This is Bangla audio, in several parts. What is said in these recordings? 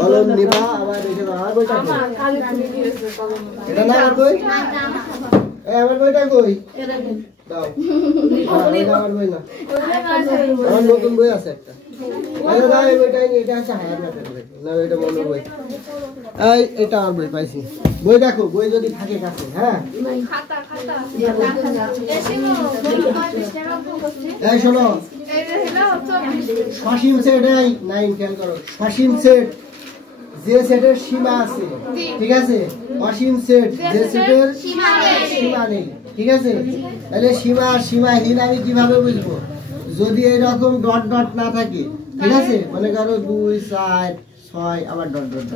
কলম নিবা আবার রেখে দাও। আর বইটা কই? এটা না আর বই? এই আমার বইটা কই? দাও। আমার বই না। আমার নতুন বই আছে একটা। আরে দাও এই বইটা এটা আছে হায়ার ম্যাথের বই। না এটা মনে বই। এই এটা আমার বই পাইছি। বই দেখো, বই যদি থাকে কাছে, হ্যাঁ? খাতা। এই শোনো। সসীম সেট এই 9 খেয়াল করো। সসীম সেট যে সেটের সীমা আছে, ঠিক আছে? অসীম সেট যে সেটের সীমা নেই, ঠিক আছে? তাহলে সীমাহীন আমি কিভাবে বুঝবো? যদি এরকম ডট ডট না থাকে, ঠিক আছে? মনে করো 2 4 6 আবার ডট ডট,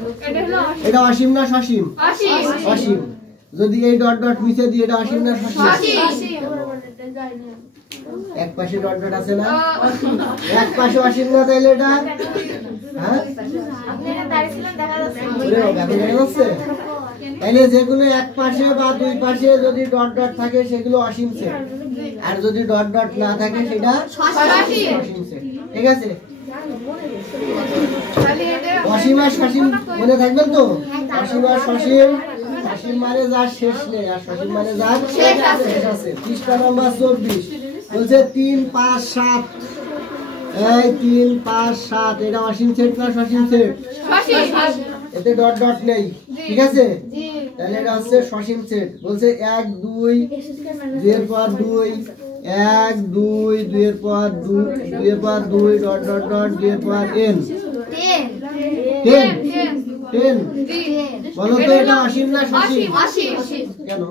এটা অসীম না সসীম? অসীম। যদি এই ডট ডট মিশে দিয়ে এটা অসীম না সসীম? এক পাশে ডট ডট আছে না, এক পাশে অসীম না, তাইলে এটা হ্যাঁ তাইলে যেগুলো এক পাশে বা দুই পাশে যদি ডট ডট থাকে সেগুলো অসীম সেট, আর যদি ডট ডট না থাকে সেটা সসীম সেট, ঠিক আছে? অসীম আর সসীম মনে থাকবেন তো? অসীম আর সসীম, সসীম মানে যার শেষ নেই আর সসীম মানে যার শেষ আছে। পৃষ্ঠা নাম্বার 24 বলছে 3 5 7, এই 3 5 7 এটা অসীম সেট না সসীম সেট? এতে ডট ডট নেই, ঠিক আছে? তাহলে এটা হচ্ছে সসীম সেট। বলছে 1 2 2 এর পর 2 1 2 2 এর পর 2 2 এর পর 2 ডট ডট ডট 2 এর পর n 10 বলো তো এটা অসীম না সসীম? কেন?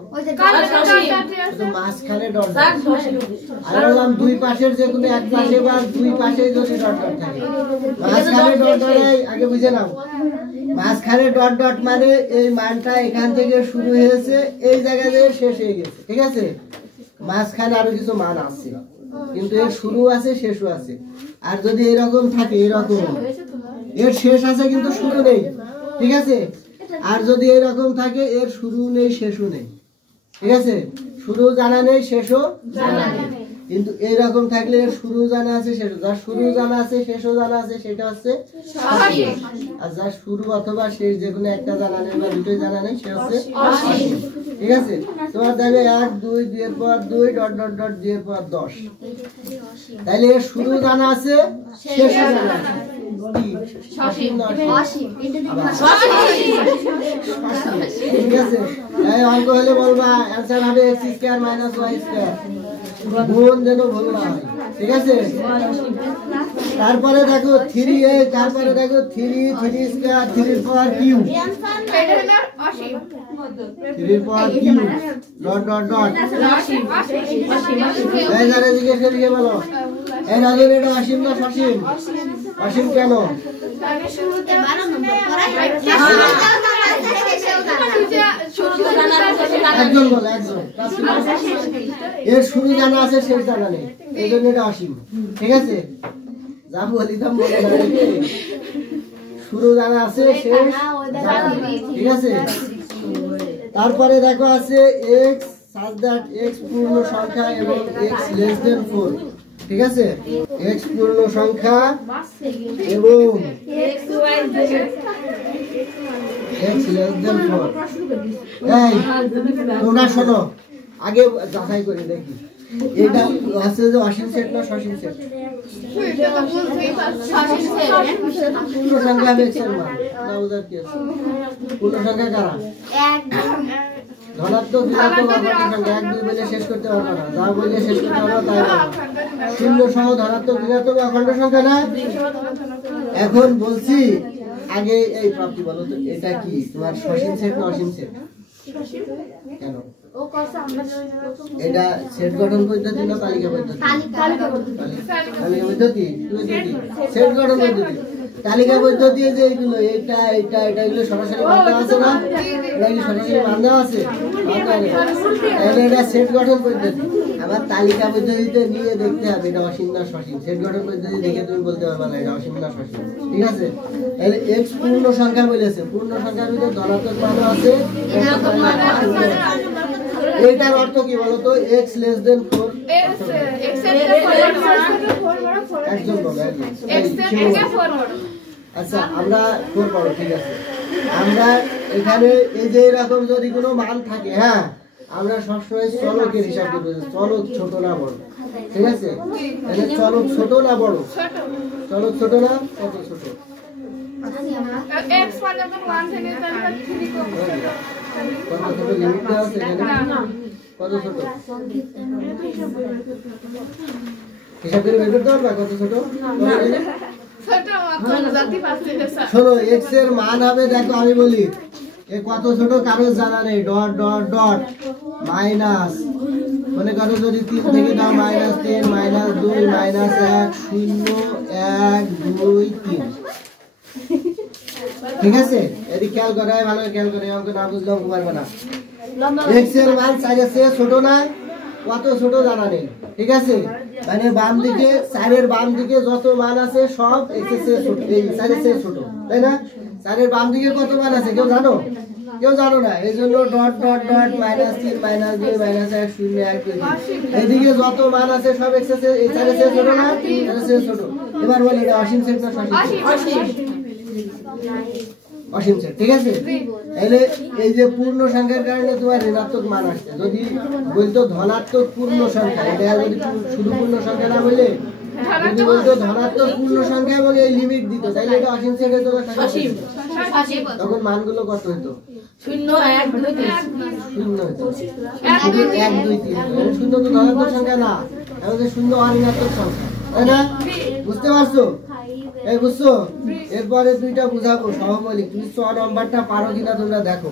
মাঝখানে ডট ডট। আর বললাম দুই পাশের যে কোনো এক পাশে বা দুই পাশে যদি ডট ডট থাকে, মাঝখানে ডট ডট আগে বুঝে নাও। মাঝখানে ডট ডট মানে এই মানটা এখান থেকে শুরু হয়েছে, এই জায়গায় যে শেষ হয়ে গেছে, ঠিক আছে? মাঝখানে আরো কিছু মান আছে, কিন্তু এর শুরু আছে শেষও আছে। আর যদি এরকম থাকে, এরকম এর শেষ আছে কিন্তু শুরু নেই, ঠিক আছে? আর যদি এরকম থাকে এর শুরু নেই শেষও নেই, ঠিক আছে? শুরু জানা নেই শেষও জানা নেই। কিন্তু এইরকম থাকলে এর শুরু জানা আছে শেষ, যার শুরু জানা আছে শেষও জানা আছে সেটা হচ্ছে সসীম। আর যার শুরু অথবা শেষ যে কোনো একটা জানা নেই বা দুটোই জানা নেই সে হচ্ছে অসীম, ঠিক আছে? তোমার দেখবে 1 2 2 এর পর 2 ডট ডট ডট 2 এর পর 10, তাহলে এর শুরু জানা আছে শেষও জানা আছে। সসীম না অসীম? ঠিক আছে? এই অঙ্ক হলে বলবা অ্যানসার হবে x² - y², গুণ যেন ভুল না হয়, ঠিক আছে? তারপরে দেখো 3 এই, তারপরে দেখো 3 3² 3 এর পর কিউ, 3 এর পর কিউ ডট ডট ডট এই জায়গায় জিজ্ঞেস করে দিয়ে বলো এই রাজের এটা অসীম না সসীম? অসীম কেন? একজন বলো, একজন। এর শুরু জানা আছে শেষ জানা নেই, এই জন্য এটা অসীম, ঠিক আছে? যা বলিতাম বলে শুরু জানা আছে শেষ জানা নেই, ঠিক আছে? তারপরে দেখো আছে x such that x পূর্ণ সংখ্যা এবং x less than 4, ঠিক আছে? x পূর্ণ সংখ্যা এবং x less than 4। এই তোমরা শোনো, আগে যাচাই করে দেখি এটা আছে যে অসীম সেট না সসীম সেট? পূর্ণ সংখ্যা x এর মান না উদার কি আছে? পূর্ণ সংখ্যা কারা? ধনাত্মক ঋণাত্মক অখণ্ড সংখ্যা। 1 2 বলে শেষ করতে পারবো না, যা বলে শেষ করতে পারবো তাই বলবো। শূন্য সহ ধনাত্মক ঋণাত্মক অখণ্ড সংখ্যা না? এখন বলছি আগে এই প্রাপ্তি বলো তো এটা কি তোমার সসীম সেট না অসীম সেট? কেন? এটা সেট গঠন পদ্ধতি না তালিকা পদ্ধতি? তালিকা পদ্ধতি। সেট গঠন পদ্ধতি। তালিকা পদ্ধতি যে এইগুলো এটা এটা এটা এগুলো সরাসরি বান্ধা আছে না? এটা কি সরাসরি বান্ধা আছে? তাহলে এটা সেট গঠন পদ্ধতি। আবার তালিকা পদ্ধতিতে নিয়ে দেখতে হবে এটা অসীম না সসীম। সেট গঠন পদ্ধতি দেখে তুমি বলতে পারবে না এটা অসীম না সসীম, ঠিক আছে? তাহলে x পূর্ণ সংখ্যা বলেছে, পূর্ণ সংখ্যার ভিতরে ধনাত্মক মানও আছে। এটার অর্থ কি বলতো? x less than 4। একজন বলো, আচ্ছা আমরা ফোর পড়ো, ঠিক আছে। আমরা এখানে এই যে এরকম যদি কোনো মান থাকে, হ্যাঁ, আমরা সবসময় চলকের হিসাব করবো, চলক ছোট না বড়, ঠিক আছে? তাহলে চলক ছোট না বড়? চলক ছোট না? কত ছোট? কত ছোট লিমিট দেওয়া আছে এখানে? কত ছোট হিসাব করে বের করতে পারবা? কত ছোট? শোনো, এক্স এর মান হবে, দেখো আমি বলি, এ কত ছোট কারো জানা নেই। ডট ডট ডট মাইনাস, মনে করো যদি 3 থেকে দাও -3 -2 -1 0 1 2 3, ঠিক আছে? এদিকে খেয়াল করে, ভালো খেয়াল করে, অঙ্ক না বুঝলে অঙ্ক পারবে না। এক্স এর মান 4 এর চেয়ে ছোট না? কত ছোট জানা নেই, ঠিক আছে? মানে বাম দিকে, 4 এর বাম দিকে যত মান আছে সব এক্স এর চেয়ে ছোট, এই 4 এর চেয়ে ছোট, তাই না? 4 এর বাম দিকে কত মান আছে কেউ জানো? কেউ জানো না, এই জন্য ডট ডট ডট -3 -2 -1 0 1 2 3, এদিকে যত মান আছে সব এক্স এর চেয়ে, এই 4 এর চেয়ে ছোট না? 4 এর চেয়ে ছোট। এবার বলি এটা অসীম সেট না সসীম সেট? অসীম সেট, ঠিক আছে? তাহলে এই যে পূর্ণ সংখ্যার কারণে তোমার ঋণাত্মক মান আসছে। যদি বলতো ধনাত্মক পূর্ণ সংখ্যা, এটা যদি শুধু পূর্ণ সংখ্যা না বলে যদি বলতো ধনাত্মক পূর্ণ সংখ্যা এবং এই লিমিট দিত, তাহলে এটা অসীম সেট হতো না সসীম? তখন মানগুলো কত হতো? 0 1 2 3 শূন্য হতো। 1 2 3, শূন্য তো ধনাত্মক সংখ্যা না, আমাদের শূন্য অঋণাত্মক সংখ্যা, তাই না? বুঝতে পারছো? এই বুঝছো? এরপরে দুইটা বুঝাবো সহমৌলিক, তুমি 6 নম্বরটা পারো কিনা তোমরা দেখো।